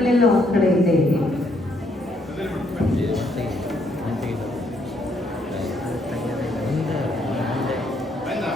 ಮಕ್ಕಳೆಲ್ಲ ಒಂದ್ ಕಡೆ ಇದೆ ಇಲ್ಲಿ ಅದೇ ಬಿಡ್ಬೇಕು ಮುಂದೆ ಮುಂದೆ ಆಯ್ತಾ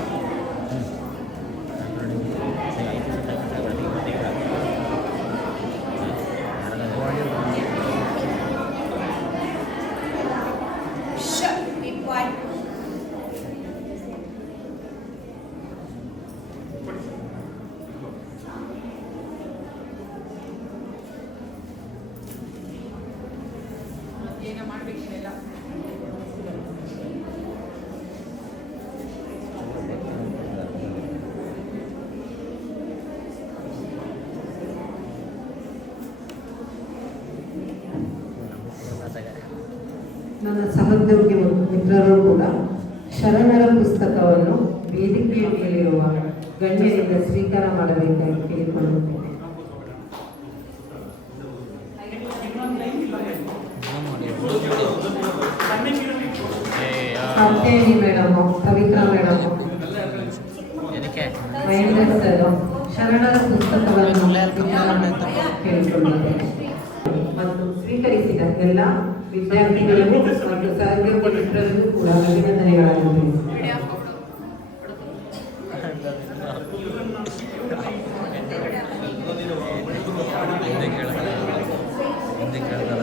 ನನ್ನ ಸಹೋದ್ಯೋಗಿ ಮಿತ್ರರು ಕೂಡ ಶರಣರ ಪುಸ್ತಕವನ್ನು ವೇದಿಕೆಯ ಮೇಲಿರುವ ಗಣ್ಯರಿಂದ ಸ್ವೀಕಾರ ಮಾಡಬೇಕಾಗಿ ಕೇಳಿಕೊಳ್ಳುತ್ತೇನೆ Katyayani madam Pavitra madam. Sir ಶರಣರ ಪುಸ್ತಕವನ್ನು ಮತ್ತು ಸ್ವೀಕರಿಸಿದ ಎಲ್ಲ ವಿದ್ಯಾರ್ಥಿಗಳಿಗೂ ಮತ್ತು ಮಿತ್ರರಿಗೂ ಕೂಡ ಅಭಿನಂದನೆಗಳನ್ನು ಕೇಳ್ದಲ್ಲ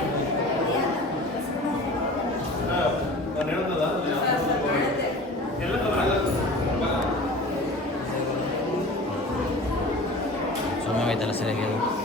de la selección.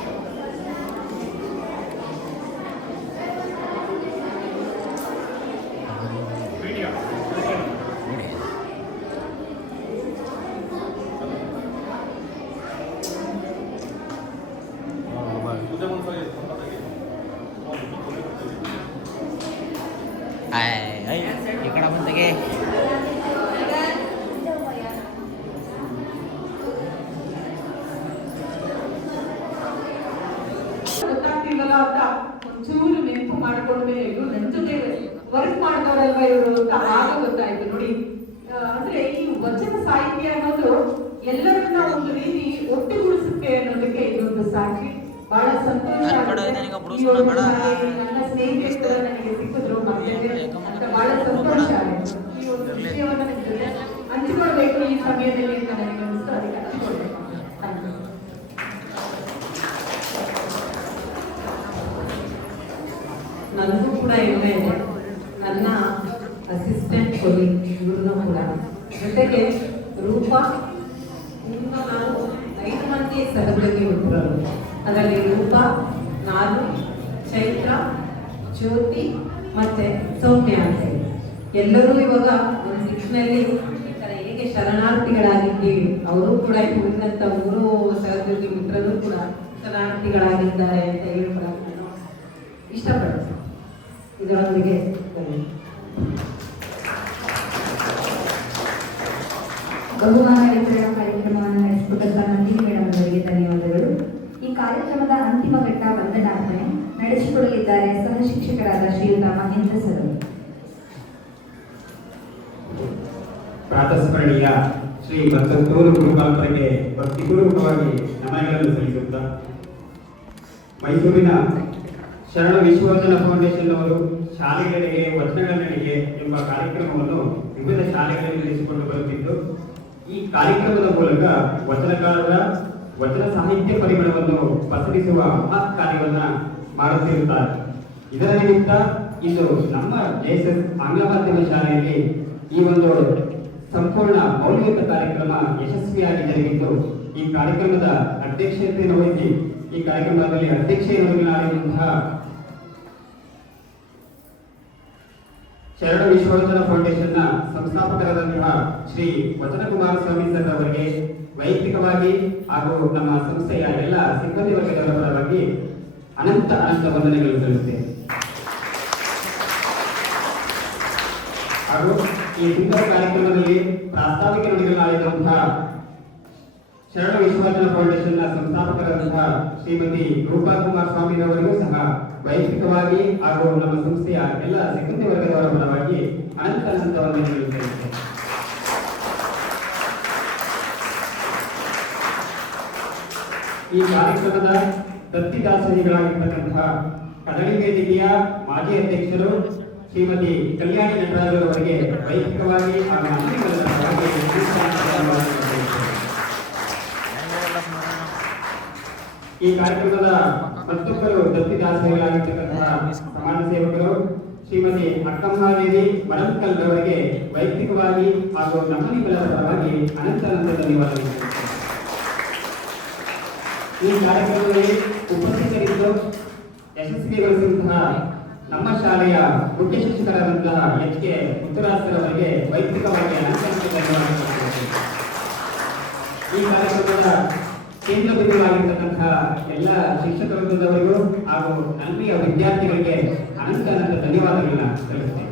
ಇವರು ಅಂತ ಆಗ ಗೊತ್ತಾಯ್ತು ನೋಡಿ. ಅಂದ್ರೆ ಈ ವಚನ ಸಾಹಿತ್ಯ ಅನ್ನೋದು ಎಲ್ಲರನ್ನ ಒಂದು ರೀತಿ ಒಟ್ಟುಗೂಡಿಸುತ್ತೆ ಅನ್ನೋದಕ್ಕೆ ಇದೊಂದು ಸಾಕ್ಷಿ. ಬಹಳ ಸಂತೋಷ ನನ್ನ ಸ್ನೇಹಿತರು ನನಗೆ ಸಿಕ್ಕಿದ್ರು ಬಹಳ ಸಂತೋಷ ಆಯ್ತು ಈ ಒಂದು ವಿಷಯವನ್ನ ಹಂಚಿಕೊಳ್ಬೇಕು ಈ ಸಮಯದಲ್ಲಿ ಅಂತ ನನಗೆ ಅನಿಸ್ತು ಅದಕ್ಕೆ ಹಂಚಿಕೊಳ್ಬೇಕು. ನನಗೂ ಕೂಡ ಇಲ್ಲೇ ಇದೆ. ಕೊಲೀಗ್ ಇವ್ರನ್ನೂ ಜೊತೆಗೆ ರೂಪ ಇನ್ನು ನಾನು ಐದು ಮಂದಿ ಸಹೋದ್ಯೋಗಿ ಮಿತ್ರರು ಅದರಲ್ಲಿ ರೂಪ ನಾನು ಚೈತ್ರ, ಜ್ಯೋತಿ ಮತ್ತೆ ಸೌಮ್ಯ ಅಂತ. ಎಲ್ಲರೂ ಇವಾಗ ಒಂದು ದಿಕ್ಕಿನಲ್ಲಿ ಈ ಥರ ಹೇಗೆ ಶರಣಾರ್ಥಿಗಳಾಗಿದ್ದೀವಿ, ಅವರು ಕೂಡ ಉಳಿದಂಥ ಮೂರು ಸಹೋದ್ಯೋಗಿ ಮಿತ್ರರು ಕೂಡ ಶರಣಾರ್ಥಿಗಳಾಗಿದ್ದಾರೆ ಅಂತ ಹೇಳ್ಕೊಳಕ್ಕೆ ನಾನು ಇಷ್ಟಪಡ್ತೀನಿ. ಇದರೊಂದಿಗೆ ಕಾರ್ಯಕ್ರಮವನ್ನು ಅವರಿಗೆ ಧನ್ಯವಾದಗಳು ಈ ಕಾರ್ಯಕ್ರಮದ ಅಂತಿಮ ಘಟ್ಟ ವಂದನಾರ್ಪಣೆ ನಡೆಸಿಕೊಡಲಿದ್ದಾರೆ ಸಹ ಶಿಕ್ಷಕರಾದ ಶ್ರೀಯುತ ಸರ್. ಪ್ರಾತಸ್ಮರಣೀಯ ಶ್ರೀ ಬಸವತೂರು ಗುರುಪಾಲ್ಪರಿಗೆ ಭಕ್ತಿಪೂರ್ವಕವಾಗಿ ನಮನಗಳನ್ನು ಸಲ್ಲಿಸುತ್ತಾ, ಮೈಸೂರಿನ ಶರಣ ವಿಶ್ವವರ್ಧನ ಫೌಂಡೇಶನ್ ಅವರು ಶಾಲೆಗಳಿಗೆ ವಚನಗಳ ನಡೆಗೆ ಎಂಬ ಕಾರ್ಯಕ್ರಮವನ್ನು ವಿವಿಧ ಶಾಲೆಗಳಲ್ಲಿ ನಡೆಸಿಕೊಂಡು ಬರುತ್ತಿದ್ದು ಈ ಕಾರ್ಯಕ್ರಮದ ಮೂಲಕ ವಚನಕಾರರ ವಚನ ಸಾಹಿತ್ಯ ಪರಿಮಳವನ್ನು ಪಸರಿಸುವ ಮಹತ್ ಕಾರ್ಯವನ್ನ ಮಾಡುತ್ತಿರುತ್ತಾರೆ. ಇದರ ನಿಮಿತ್ತ ಇಂದು ನಮ್ಮ ಜೆಎಸ್ಎಸ್ ಆಂಗ್ಲ ಮಾಧ್ಯಮ ಶಾಲೆಯಲ್ಲಿ ಈ ಒಂದು ಸಂಪೂರ್ಣ ಮೌಲ್ಯಯುತ ಕಾರ್ಯಕ್ರಮ ಯಶಸ್ವಿಯಾಗಿ ಜರುಗಿದ್ದು ಈ ಕಾರ್ಯಕ್ರಮದ ಅಧ್ಯಕ್ಷತೆಯನ್ನು ವಹಿಸಿ ಈ ಕಾರ್ಯಕ್ರಮದಲ್ಲಿ ಅಧ್ಯಕ್ಷತೆಯನ್ನು ಶರಣ ಫೌಂಡೇಶನ್ ಫೌಂಡೇಶನ್ನ ಸಂಸ್ಥಾಪಕರಾದಂತಹ ಶ್ರೀ ವಚನಕುಮಾರ ಸ್ವಾಮಿ ಸರ್ ಅವರಿಗೆ ವೈಯಕ್ತಿಕವಾಗಿ ಹಾಗೂ ನಮ್ಮ ಸಂಸ್ಥೆಯ ಎಲ್ಲ ಸಿಬ್ಬಂದಿ ವರ್ಗದವರ ಪರವಾಗಿ ಅನಂತ ಅನಂತ ವಂದನೆಗಳು ಸಲ್ಲಿಸುತ್ತೇನೆ. ಹಾಗೂ ಈ ಸುಂದರ ಕಾರ್ಯಕ್ರಮದಲ್ಲಿ ಪ್ರಾಸ್ತಾವಿಕ ನುಡಿಗಳಾಗಿರುವಂತಹ ಶರಣ ವಿಶ್ವವರ್ಧನ ಫೌಂಡೇಶನ್ನ ಸಂಸ್ಥಾಪಕರಾದಂತಹ ಶ್ರೀಮತಿ ರೂಪಾ ಕುಮಾರ್ ಸ್ವಾಮಿರವರಿಗೂ ಸಹ ವೈಯಕ್ತಿಕವಾಗಿ ಹಾಗೂ ನಮ್ಮ ಸಂಸ್ಥೆಯ ಎಲ್ಲ ಸಿಬ್ಬಂದಿ ವರ್ಗದವರ ಪರವಾಗಿ ಅನಂತ ಅನಂತ ಸಲ್ಲಿಸುತ್ತೇನೆ ಈ ಕಾರ್ಯಕ್ರಮದ ದತ್ತಿದಾಸರಿಗಳಾಗಿರ್ತಕ್ಕಂತಹ ಕದಳಿ ವೇದಿಕೆಯ ಮಾಜಿ ಅಧ್ಯಕ್ಷರು ಶ್ರೀಮತಿ ಕಲ್ಯಾಣಿ ನಟರಾಜ್ ಅವರಿಗೆ ವೈಯಕ್ತಿಕವಾಗಿ ಹಾಗೂ ಅಂತಿಮದ ಪರವಾಗಿ ಧನ್ಯವಾದಗಳು ತಿಳಿಸುತ್ತೇನೆ. ಈ ಕಾರ್ಯಕ್ರಮದ ಮತ್ತೊಬ್ಬರು ದತ್ತಿದಾಸ ಸಮಾಜ ಸೇವಕರು, ಶ್ರೀಮತಿ ಅಕ್ಕಮ್ಮಾದೇವಿ ಮಡಂಕಲ್ ಅವರಿಗೆ ವೈಯಕ್ತಿಕವಾಗಿ ಹಾಗೂ ನಮ್ಮನಿಗಳ ಪರವಾಗಿ ಅನಂತ ಅನಂತ ಧನ್ಯವಾದಗಳು. ಈ ಕಾರ್ಯಕ್ರಮದಲ್ಲಿ ಉಪಸ್ಥಿತರಿದ್ದು ಯಶಸ್ವಿಗೊಳಿಸಿದಂತಹ ನಮ್ಮ ಶಾಲೆಯ ಮುಖ್ಯ ಶಿಕ್ಷಕರಾದಂತಹ ಎಚ್ ಕೆ ಮುತ್ತುರಾಜರವರಿಗೆ ವೈಯಕ್ತಿಕವಾಗಿ ಅನಂತ ಧನ್ಯವಾದಗಳು. ಈ ಕಾರ್ಯಕ್ರಮದ ಕೇಂದ್ರ ಬಿಂದುವಾಗಿರ್ತಕ್ಕಂತಹ ಎಲ್ಲ ಶಿಕ್ಷಕ ವೃಂದದವರಿಗೂ ಹಾಗೂ ನನ್ನೆಯ ವಿದ್ಯಾರ್ಥಿಗಳಿಗೆ ಅನಂತ ಅನಂತ ಧನ್ಯವಾದಗಳನ್ನ ತಿಳಿಸ್ತೇನೆ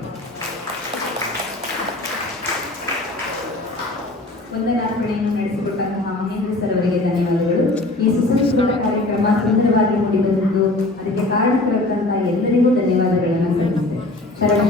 ವಂದನಾರ್ಪಣೆಯನ್ನು ನಡೆಸಿಕೊಟ್ಟಂತಹ ಮಹೇಂದ್ರ ಸರ್ ಅವರಿಗೆ ಧನ್ಯವಾದಗಳು. ಈ ಸುಸಂಸ್ಕೃತ ಕಾರ್ಯಕ್ರಮ ಸುಂದರವಾಗಿ ಮೂಡಿಬಂದಿದ್ದು ಅದಕ್ಕೆ ಕಾರಣಕರ್ತಂತಹ ಎಲ್ಲರಿಗೂ ಧನ್ಯವಾದಗಳನ್ನು ಸಲ್ಲಿಸುತ್ತೇನೆ ಶರಣ